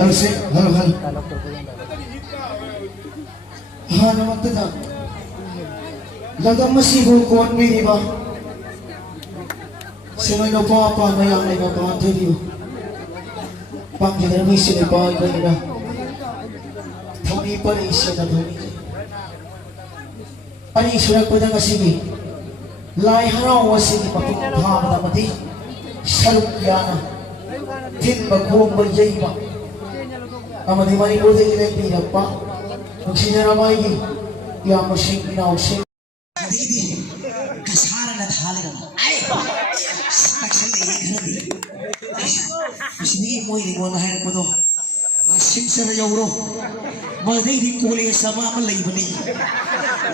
Harus hal hana magtada lagam masigo kon bini ba sino no papa na yang ay mapatiriyo pangkita na may sinipay ba nila thami pa rin siya na thami ani surak pa na sige laiharauba sige mapagpahama na mati saluk yana tin bagbuong balyay ba amadi Manipur de ilay pinagpa magsinyaramay yang masing inausik hindi kasara na thali na ay saksan na hindi masini mo ini mo na hayag mo to singsara yawro maday di kulay sa mga malay ba ni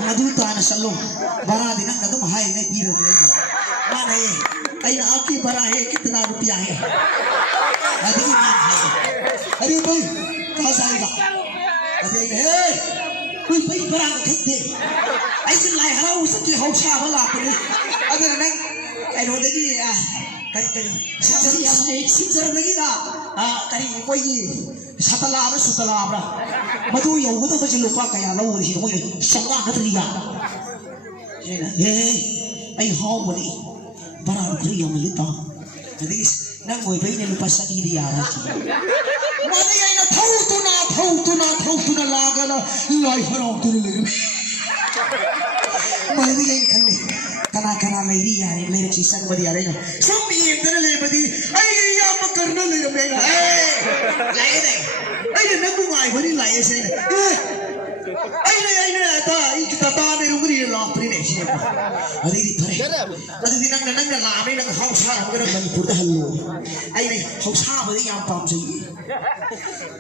maduta na sa loob baradi nang nadumahay na ipirad na yun manay ay naaki barahe kita na rupiyahe adi manay adi boy kasari ka adi hey uy bay barang kete ay sin laiharauba sa ki hausa wala ko ni adi nang ay no dagi kari sinsara dagi na kari boy Chatla Andharighat madu yau madu baca lupa kaya lau di sini mo sangat keteriga. Ay hau beri barang beri yang melita. Jadi nang boy bayi ni lupa sakit dia raci. Mana yang na tahu tu na laga na laiharauba tu lagi. Mana yang kan ni kana lagi ya ni lagi kisah beri ada ni. Sambil yang terlalu beri ay ya makarna lagi mereka. Lagi deh. Ay nang bungai beri lagi sih. Ay ta kita ta ni rumri lah peri ni sih. Adi di pare. Adi di nang lama nang hausa kita Manipur dah halu. Ay ni hausa beri yang pam sih.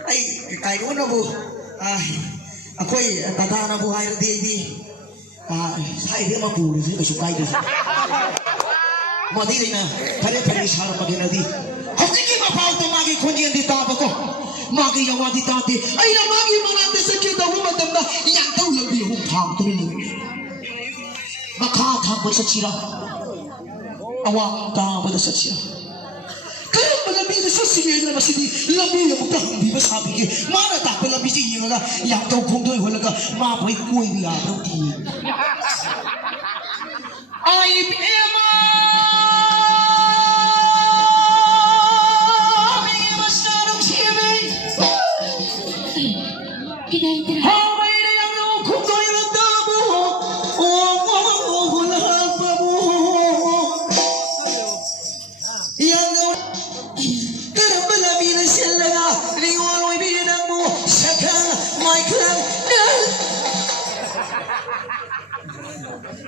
Ay kaya ko na bu. Ako tata na buhay di. Saya dia mampu sih kesukai tu. Mati na pare salah bagi nadi. Hakiki mapau tu magi kunjian di tahu aku. Magi yang wadi tahu ti. Ay na magi mana tu sakit tahu macam dah yang tahu lebih hukum tu ni. Maka tak bersacira. Awak tak bersacira. Kalau lebih tu sosial dalam sini lebih yang bukan lebih besar lagi. Mana tak lebih sini lah yang tahu pun tu yang lah ma boleh kuih dia berarti. Ay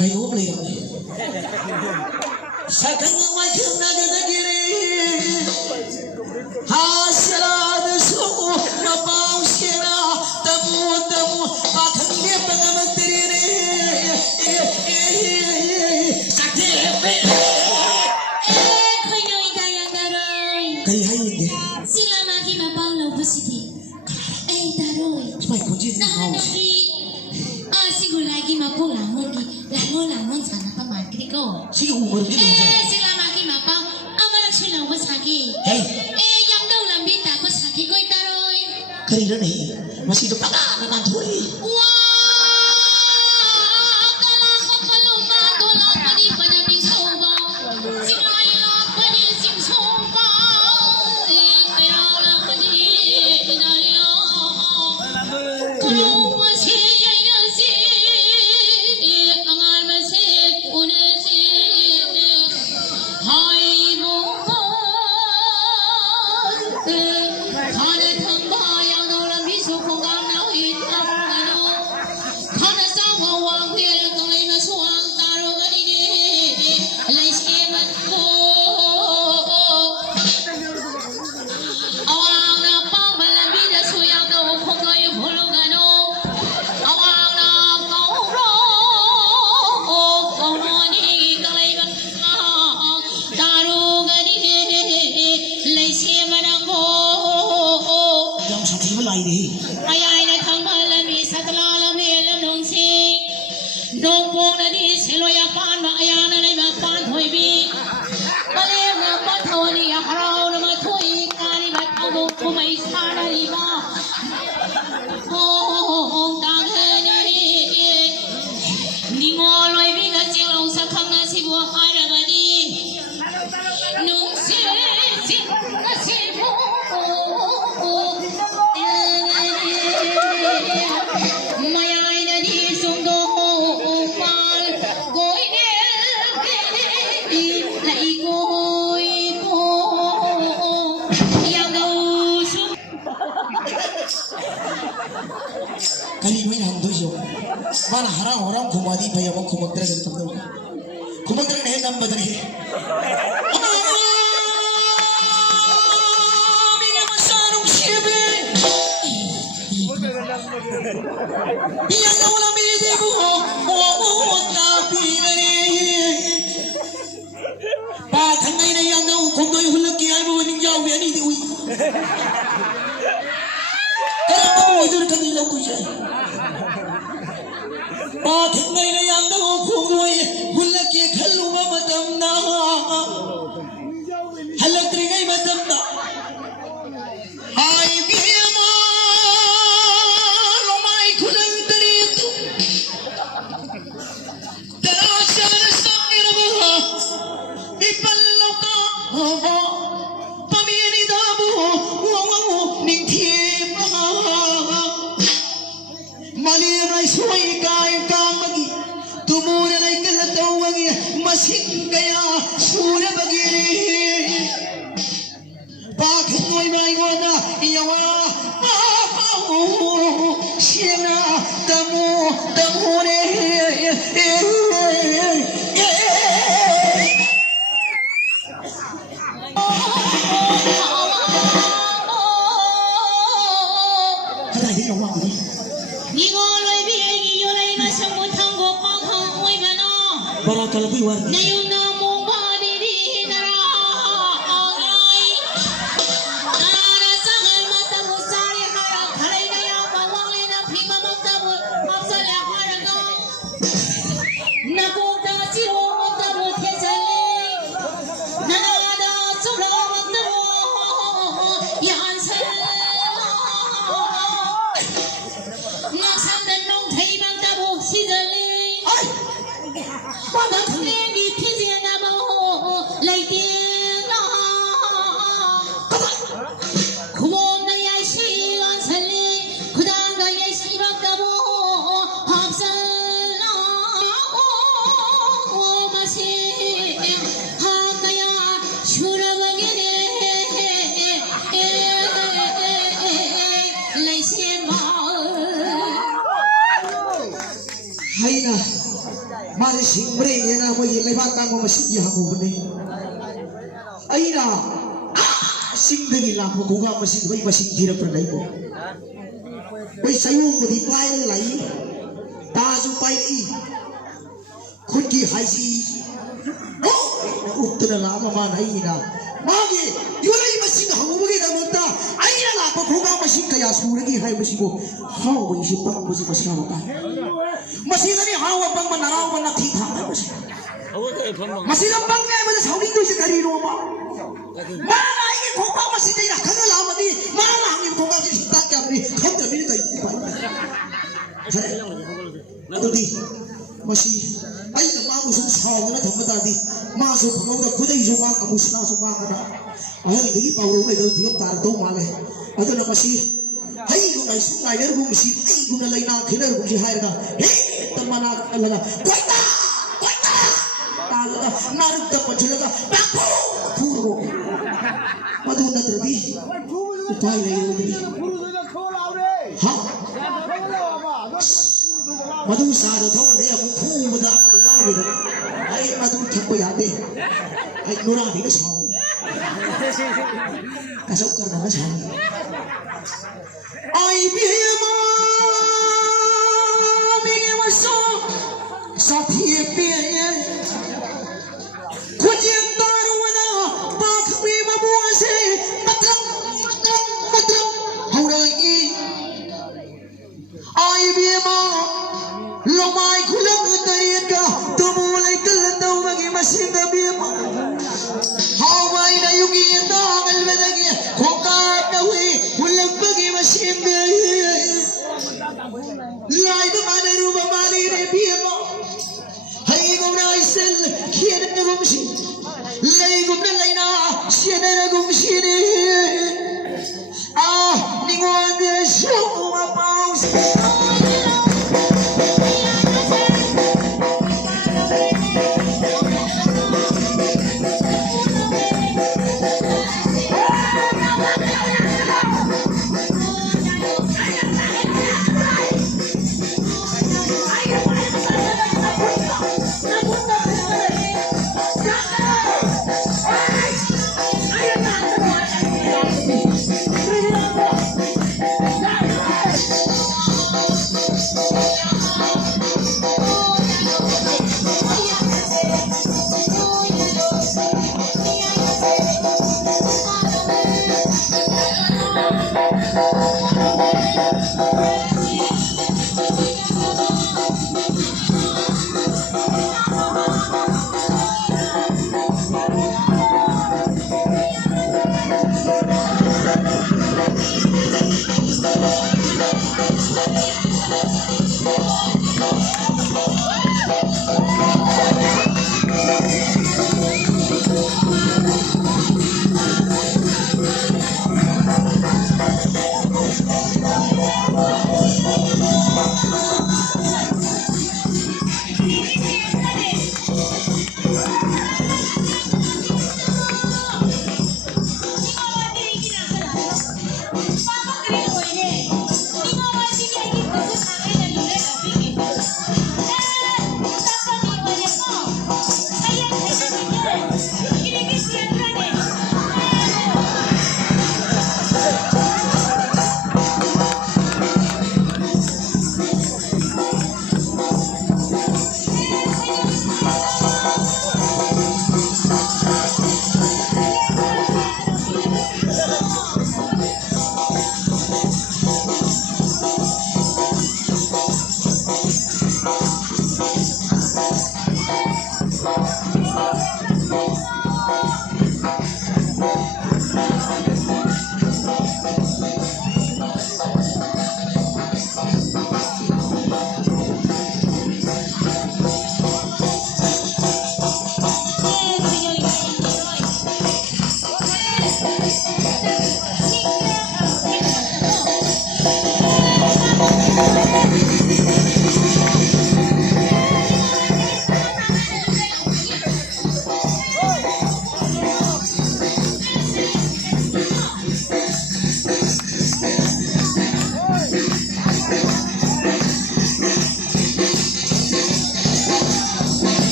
kayu boleh sekarang macam naga dagiri hasil semua mabau sira temu akan dia pengamateri ni sakit kayu yang daroy kayu ini sila maki mabau lau bersih daroy supaya kunci ni haus sigu lagi mapu lamun sana pa market ko. Sigu umur gitu. Sila maki mapau amarak sila ubas haki. Yang daw lambi tapos haki ko itaroy. Kanina ni masih dapat na nanturi. mana harau kumadi bayar mau kumakter gitu tuh kumakter nih nama dari yang ulang bidi buho tapi dari bahkan ini yang kau kondoi hulak kiai buho nih jauh ya nih diui karena kamu itu kan hilang tuh ya bahkan ini yang kau kondoi hulak kiai kalau mama tamna halak ringai matamna hai kalau keluar Mari singbre yana mo lebat tang mo masih habu bene. Aina singdegi la mo kuga masih bai masih gira pernai ko. Bai sayung ko di pai lai ta ju pai i. Khud ki haisi. Uttara la ma naina. Magi yulai masih habu bege da mutta aina la ko kuga masih kaya suragi hai masih ko. How bai si pak masih ka. Masih tadi hawa bang menarau bang nak kita masih. Masih bang ni macam saudi tu sekali rumah. Mana ini thokpa masih dia nak kenal lama ni. Mana ini thokpa ni tak kau ni kau tak ni tak. Nanti di masih. Ayo mahu susah mana thokpa tadi. Masuk kamu tak kudai juga kamu senang suka kada. Ayah ini power ni tu tiap tar tu malah. Atau nak masih. Hai gua masih ngajar gua masih. Gua nak lain nak kena gua masih hire dah. Teman Allah, kuita, Allah, narik dapat jaga, baku, puru, madu nak terbi, upaya lagi terbi, ha, madu sahada tu dia puru muda, ay madu thokpa yade, ay nura di ke sahau, kasut kerana ke sahau, ay biar Sapi piye, kucing taru na bakmi mabuase, matram, haurai, ay bima, lomai kulang tariga, tumulay kalandaw magi masinga bima, hawai na yugi na ngalmadagi, kokat na hui, walang magi masinga, lay ba manaruba mali re bima. Kian na gumsi, lay gumna lay na, siya na gumsi ni. Ninguan dia show mapaus.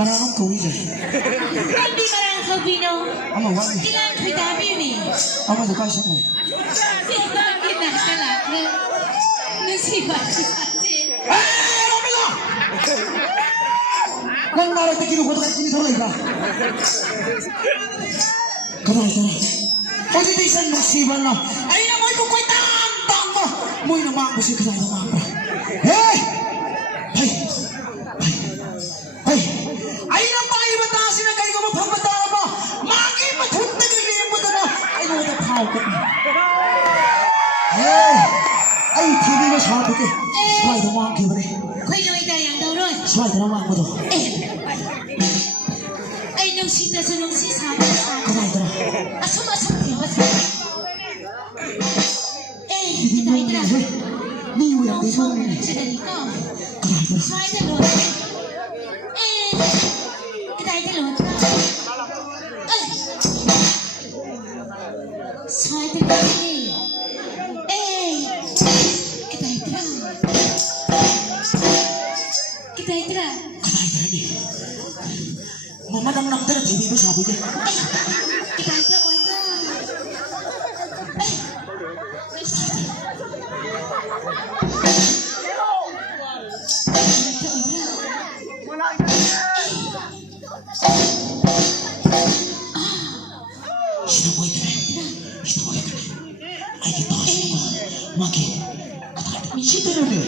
Karang ko isa. Hindi ka lang kabino. Ama wala. Ilan ko'y tabi ni. Ama sa kasya ko. Sige, kinakalat. Sipa, si. Ramila! Nang narating kinukuha ka, sinituloy ka. Karay. Pagditisan ng siban na, ay na mo'y kukway tang mo! Mo'y namang mo si karay namang pa. Hey! Ay na pa iba ta sinagay ko mapagmatara mo! Maki matunta nililiyan mo na! Ay mo na pao ko. Hey! Ay, TV mo sabi ko. Sway namang kiba rin. Ko'y nung idayang daw ron. Sway namang mo to. Ay, nung sita sa nung sisama sa Karay. asum kiwas. Hindi mo Itra. niyo yung dito. Sadali ko. Karay. Sway talon. Itay talon ka. Sway talon. Kita. Mama nang nang dara TV mo sabi ko. Kita, oy. Sinaboy ka na. Ay, kita ka siya. Maki. Sito na rin.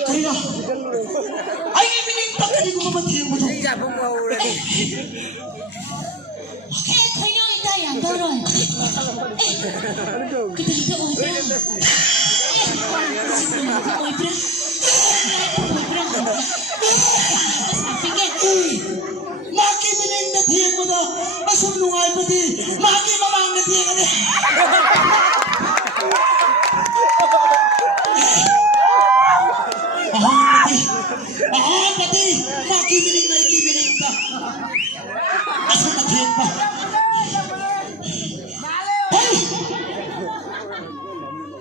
Karina! Ay, ibinintak ka! Hindi ko mamantiyan mo doon. Ko'y nung idayang daw ron. Kita, oy, bra. Kita, oy, bra. Sabi ka. Maki bininatiyan mo daw! Masulungay mo di! Maki mamangatiyan ka di! Pati! Maki bining ka! Asal matiyan pa! Hey!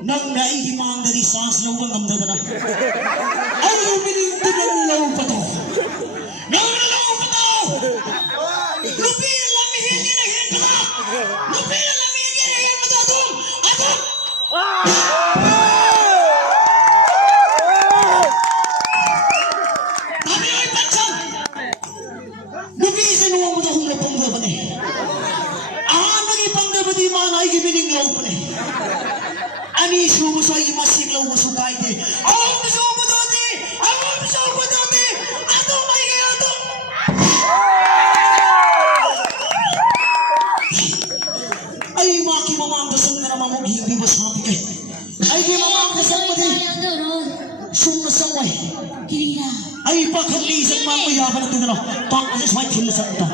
Nang naihimang dari sa sinuwang ang dadara. Ay, bininti ng law pa to! Nangalaw pa to! Lupi na lamihin ginahin ka na! Lupi na lamihin ginahin mo na doon! Atong! Kami ay pansang! Lupi sinuwang mo na kung napanggaban eh. Nagipanggaban di man ay gibining law pa eh. Ani sumo sa imasig law masugay di. Ang gusto mo dati! Atong may kayo atong! Ay, maki mamanggasang na naman mong hindi masabi kay. Ay, di mamanggasang mo din. Sung nasaway. Kirira. Ay, pagkalisan mga mayaman natin na. Pang-alis may kilasan ito.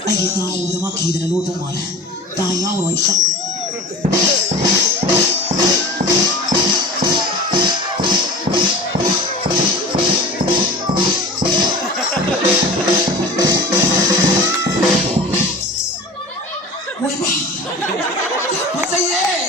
Ay, ito ang una makita na luto mo. Tayo nga, wala isang. Uy ba? Masaya eh!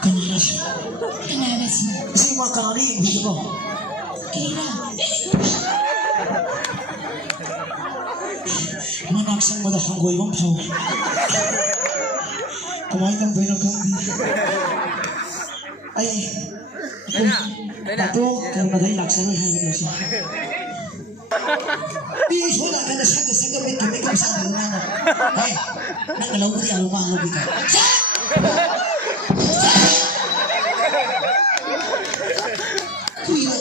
Kanaras na. Kasi mga kanari, hindi ko. Kirira. Manaksang madahanggoy mong pao. Kumain ng buhay ng kandi. Ay, tato, kaya maday laksa ng hangin mo siya. Piso na ka na sa gamit kami kami sa akin na. Ay, nakalaw ko di alumang ka. Kuya.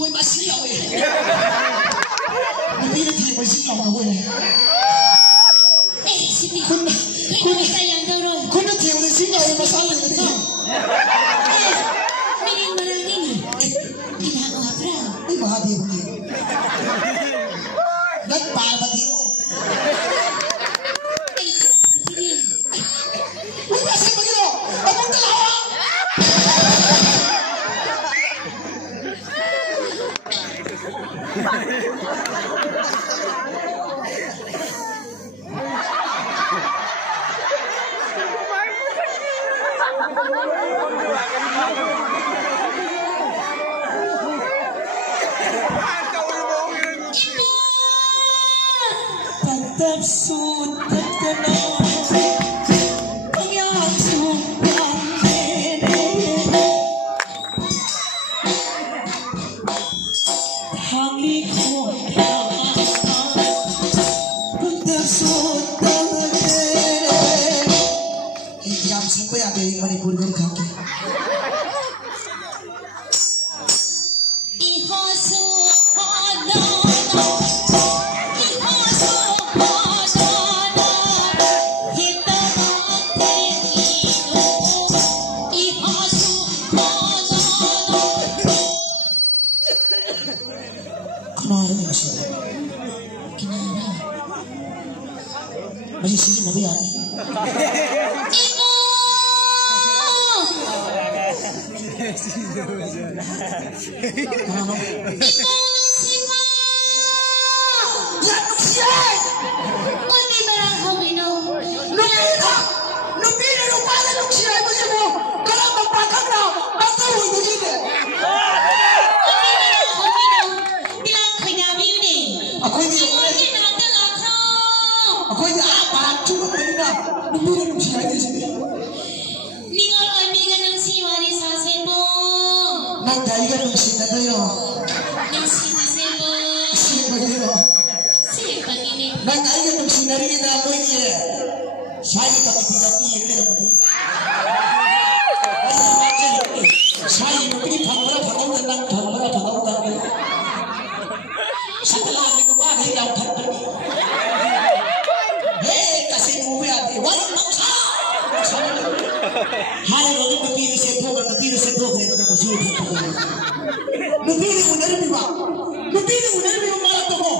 Ui mà xí rồi. Mình đi thì mới xí lòng rồi ui. Sini. Kau sayang tu roy. Kau nak tiap ni xí rồi mà sao lại đi? Miring barang ini. Kita apa? Ini mahal dia ni. Nak bar bagi. Ui masih begitu. Abang terlalu. Tetap sudah tenang. Yang sudah beda. Hangli kota. Tetap sudah beda. Yang sampai ada yang Manipur dari kaki. Kenapa ni masih? Masih sini nabi ani. Kenapa? Aku ini apa? Cuma benda. Lebih dari usia di sini. Ningal ami ganang si wari sa sebo. Nak dai kan usia dah yo. Yang si sebo. Si begini. Si begini. Nak dai kan usia dari ni dah aku ini. Saya tapi tidak ni ini dah betul. Saya mungkin panggilan dan panggilan. Chatla Andharighat Manipuri yang kata. Hai orang berpikir sepuh itu tak bersih. Berpikir benar juga. Berpikir benar juga malah toko.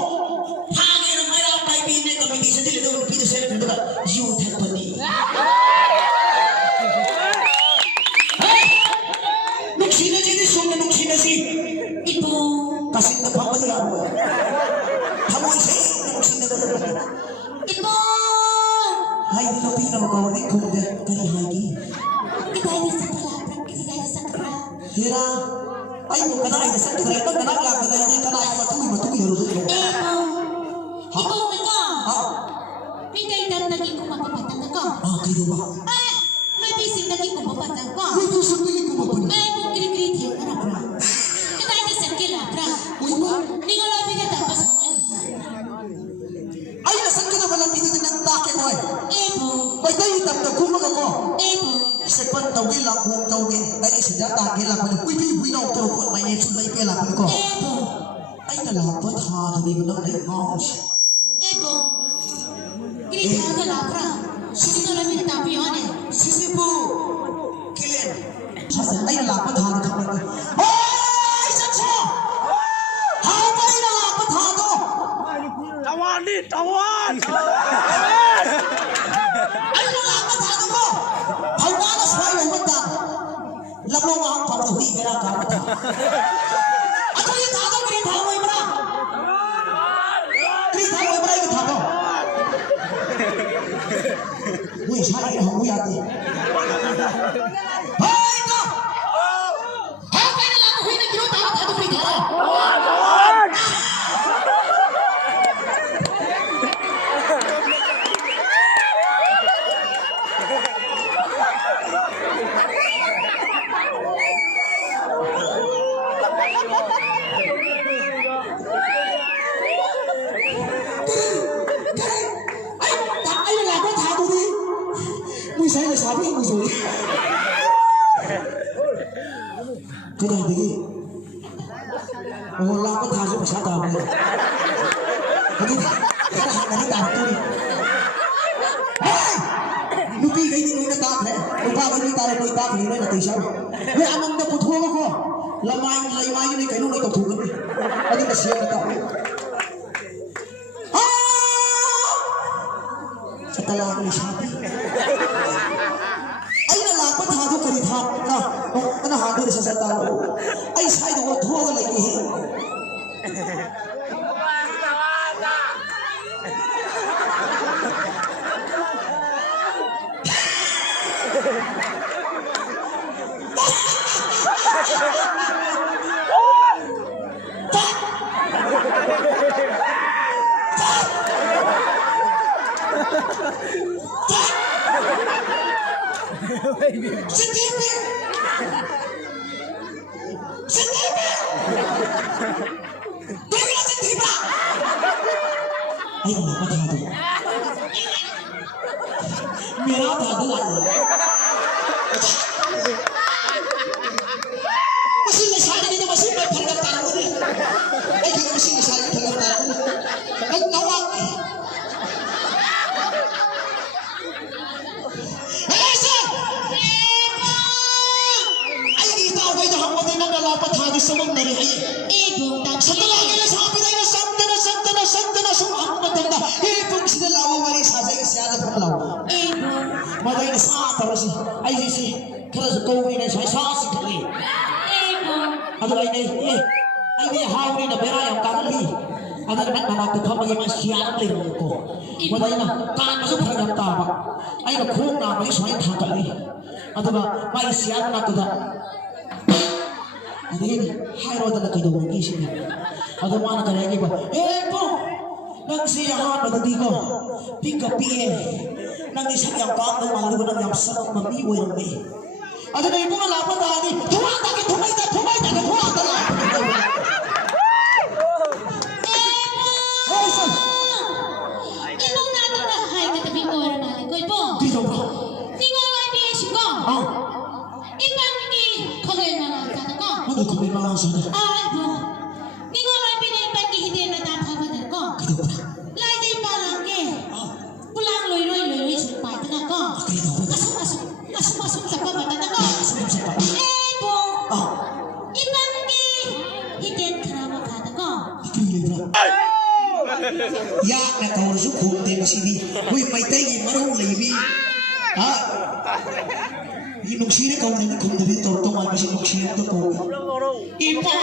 Hari ramai apa ini kami di sini itu berpikir saya benar. You thokpa ni. Nuksina jadi semua nuksina sih. Ibu. Kasih tempat bagi aku. Kamu sih nuksina benar. Ibu. Hai tapi nama kau ni kau dah kali lagi. Kita ada sakra. Hera, ayo kena ada sakit itu kena lagi kena ini kena matu harus itu. Ibu mereka. Minta ikan lagi ku mapapatan ko. Gitu bah. May bising lagi ku mapapatan ko. Itu sebenarnya kau apa ni? Ibu kiri-kiri tiap na bra. Kita ada sakit lah bra. Ningal abi ka tapos ko. Ayo sakit apa lagi itu nak tak boy. Ibu. Bagai hitam dah kumang ako. Ibu. Sepan tahu lah buang tahu ni. Lagi sudah tak gila pada. Wih nak tahu buat main itu lagi gila pada ko. Ibu. Ayo dah buat hal ni benar lagi haus. Ibu. Kiri tiap na bra. Sisi na lamin tapi one. Sisi bu. Kalian. Hasan ayo lah buat hal kamu. Oh, saja. How baik lah buat hal tu. Tawan ni, tawan. Ayo lah buat hal tu. Hawana suai wanda. Lablo wang pam tu hui berak kamu. Aku ni tahu kiri tahu ibra. Kiri tahu ibra itu tahu. Wih, saya ini hamu yati. Hai kau. Apa ini lagu ini kiri tahu kiri tahu. Ayo lah, kau tahu ni. Saya nak sabi aku suri. Kailangan oh lang ko tayo pa siya tao. Hindi tayo. Hey! Lupi kayo din na tayo. Lupa kayo din tayo po itaw. Hindi na tayo siya. May amang na putuwa ko. Lamay yun kayo nung itutugan. Ano na siya na tao. Chatla Andharighat ay nalapat hado karit hap na ano hado sa sa tao ay sai do thuwa lagi he ay nalapat hado mera hado lagi masih nasari ni masih may pangkat tayo ni ay kung masih nasari pangkat tayo ang nawak nalapat hadis sa mga nari ay ibong sa talaga na sabi tayo na santa na sumang matanda ibong sinalawa wari sa sayo siya na panglaw ibong magay na sa ataro si ay si kaya sa kawin na siya sa si kali ibong ano ay may hawin na pera yung kakali ano naman managtagpa maging siya ang lirong ko magay na kaan sa parang tama ay nakuha na may siya yung kakali ano ba may siya na kuda Ada ini, haraoba na kayo ng isip niya. Ada mana kaya niya ba? Po! Nang siya pada ko, pikapiye. Nang isang yang kang ng mga lupa ng yang sarap mamiway ng may. Ada na ipo na lapat tadi. Tumay ta. Ibong natin na hay katabi oras natin ko ipo. Dito ba? Tingol ay biyasyo ko. Ibang ni kagay mga kata ko. Ano kung may mga sana? Ay po. Tingol ay pinipagkihiti na tapabatan ko. Dito ba? Lai din parang ke. Pulang loy sa patan ako. Asok sa pabatan ako. Po. Ibang ni hitin karama kata ko. Ya na kau su khum te masini hui mai tai gi marung leibi ha gi nung sire kau na khum de to to mai masi nung sire to ko ipa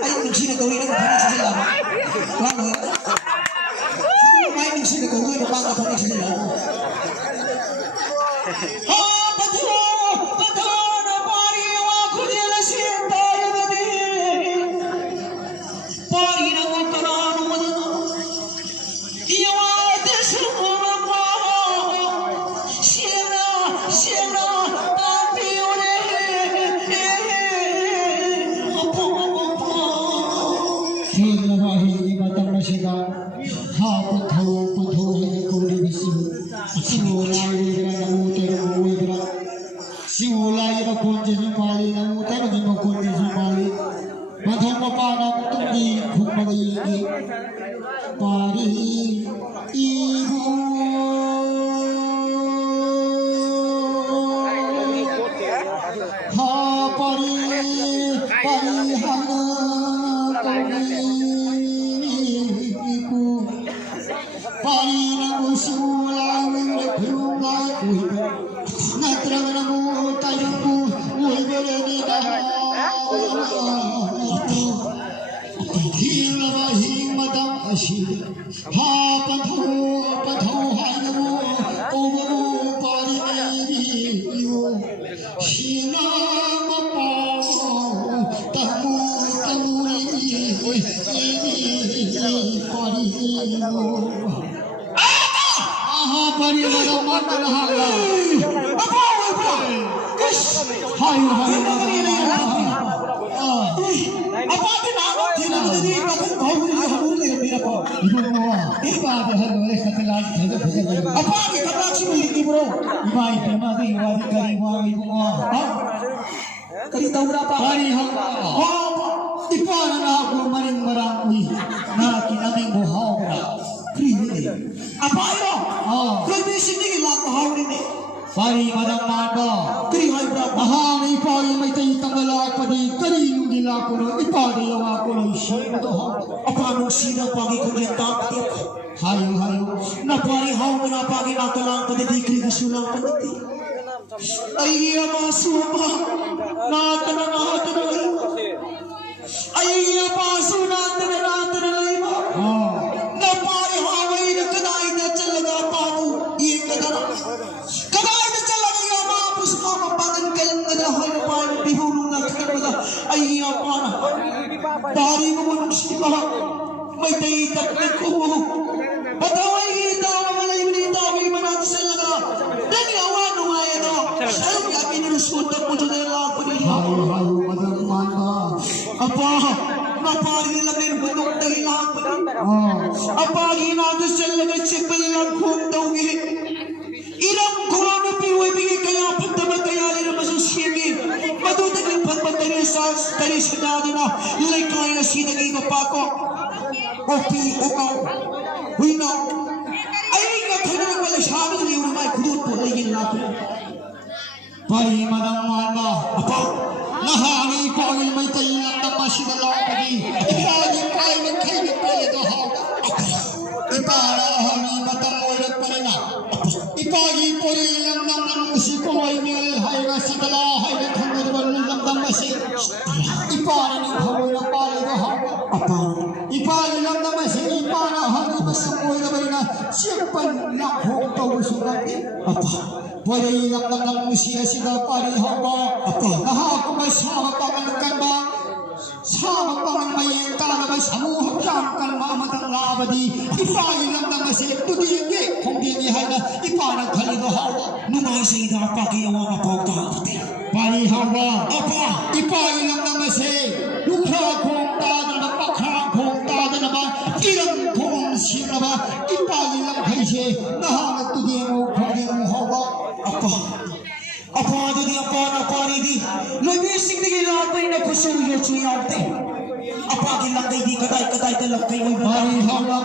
ay nagsina gawin ang panig sa sila lalo ay nagsina gawin ang panig sa sila patho na pari wa kudela sinta yamadi pari na utarano madano yawa desu mama siena tapiore Hingga batang masika, patho hai kuri bisi. Simulai ira namute ira. Simulai ira kunci simali namute ira kunci simali. Patho mapana tundi khumagi ini. Pari ibu. Ha pari hana. Parina usulang berumba kuiba, natrang namu tayuku uibereni dah. Hingga hingmadam asyik, ha patho hai namu omu parina iu, shina mapa tamu ini parina. pari madam matan hala. Apa apa? Kes. Hayo hayo. Apa tidak jadi bahkan kau ini harus lebih apa? Ibu nawa. Iba de halo le katalan thada bhaja. Apa kita taksi milik bro? Iba ibu mati wadi kari wa ibu wa. Kali tahu berapa? Pari hala. Iba na aku maring marang ui. Na kinaming buhaw na. Apa itu? Kau di sini laku hau ini. Pari madam mata. Kiri hai berapa? Mahang ipari may tayo tangalak padi kari yung gila ko no ipari yung ako no isi ito ha. Apa nung sila pagi ko niya taktik? Hayo hayo. Napari hau mo na pagi natalang pati di kiri kasulang pati. Ay iya masupa. Nata na ay iya masu nata na lima. Napari hau ay nakadai na talaga pato. Iya kadara. Ay apa na dari mo mo siya may taytak na ko pataway kita malay malita ay manat sa laga dani awan ng ay ito sarap yakin nilusuta mo dyan ay lapo niya Hayo hayo madam mata. apa napari nila may bunong dahil lapo niya apa ginagos sa laga chipal lang kung daw ilang kulang na piway bigay kaya pagdaman kaya nila masusiyagin matutag ng pagpagdali sa talisinado na likay na sinagay na pako o ukaw wina ay nga tayo na pala siya na liwan ay kudot po ay ginapin Pari madam mata. apa Nahani ipari may tayo ng masidalaw padi. Ipari pari may kayo pala do ha. Ipara hani matang oirat pa rin na. Ipagi pari lang ng musiko ay nil hay na sidala hay na khangadwal lang ng masi. Ipari ng hamoy na pari do ha. apa Ipari lang ng masi. Ipara hani masamoy na ba na siyapan na hong tawusunan. apa Pwede lang ng musiya sila pari haba. Nahako may sama pangalukan ba? Sama pangang may entara may samuhap lang kan mamatang labadi. Ipari lang ng masi. Tudiyagi kung dinihay na iparang kalido haba. numay sa ida pakiyawa mapagta Pari haba. apa Ipari lang ng masi. Lukha kong tada na pakha kong tada na ba? Ilang kong sila ba? Ipari lang kayo siya. Nahangat tudiyang mo kung dinihay haba. apa jadi apa na pari di lebih sing di lapay na kusuyo chiyarte apa gilang kay di kadai dalang kay Pari haba